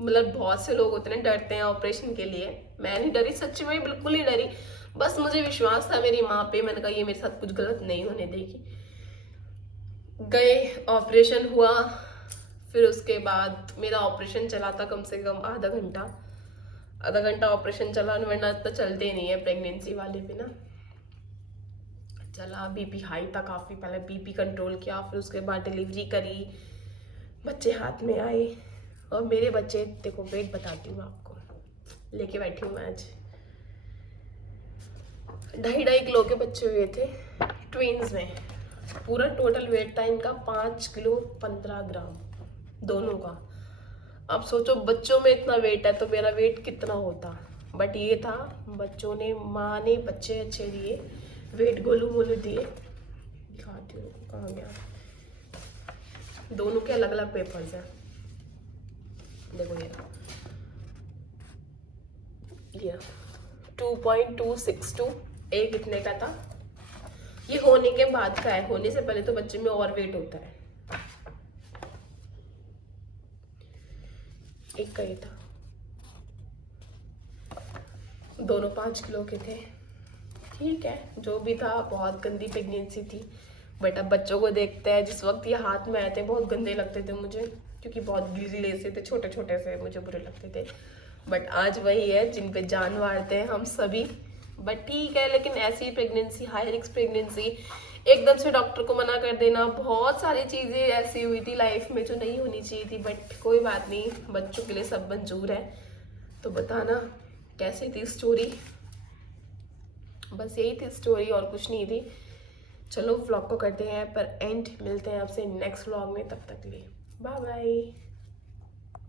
मतलब बहुत से लोग होते हैं डरते हैं ऑपरेशन के लिए, मैं नहीं डरी, सच्ची में बिल्कुल नहीं डरी। बस मुझे विश्वास था मेरी माँ पे, मैंने कहा ये मेरे साथ कुछ गलत नहीं होने देगी। गए, ऑपरेशन हुआ, फिर उसके बाद मेरा ऑपरेशन चला था कम से कम आधा घंटा ऑपरेशन चला, वरना इतना चलते नहीं है प्रेगनेंसी वाले पे ना। चला, बीपी हाई था काफ़ी, पहले बीपी कंट्रोल किया, फिर उसके बाद डिलीवरी करी, बच्चे हाथ में आए। और मेरे बच्चे देखो, वेट बताती हूँ आपको, लेके बैठी हूँ मैं आज, 2.5 किलो के बच्चे हुए थे ट्विंस में। पूरा टोटल वेट था इनका 5 किलो 15 ग्राम दोनों का। अब सोचो बच्चों में इतना वेट है तो मेरा वेट कितना होता। बट ये था, बच्चों ने, माँ ने बच्चे अच्छे दिए, वेट गोलू मोलू दिए। दिखाती हूँ कहाँ गया, दोनों के अलग अलग पेपर्स हैं, देखो ये 2.262, एक इतने का था। ये होने के बाद का है, होने से पहले तो बच्चे में और वेट होता है। एक का ही था, दोनों 5 किलो के थे। ठीक है, जो भी था, बहुत गंदी प्रेगनेंसी थी। बट अब बच्चों को देखते हैं, जिस वक्त ये हाथ में आए थे बहुत गंदे लगते थे मुझे, क्योंकि बहुत गीले से थे, छोटे छोटे से, मुझे बुरे लगते थे। बट आज वही है जिन पे जान मारते हैं हम सभी। बट ठीक है, लेकिन ऐसी प्रेगनेंसी, हाई रिस्क प्रेगनेंसी, एकदम से डॉक्टर को मना कर देना, बहुत सारी चीज़ें ऐसी हुई थी लाइफ में जो नहीं होनी चाहिए थी। बट कोई बात नहीं, बच्चों के लिए सब मंजूर है। तो बताना कैसी थी स्टोरी, बस यही थी स्टोरी, और कुछ नहीं थी। चलो व्लॉग को करते हैं पर एंड, मिलते हैं आपसे नेक्स्ट व्लॉग में, तब तक के लिए बाय बाय।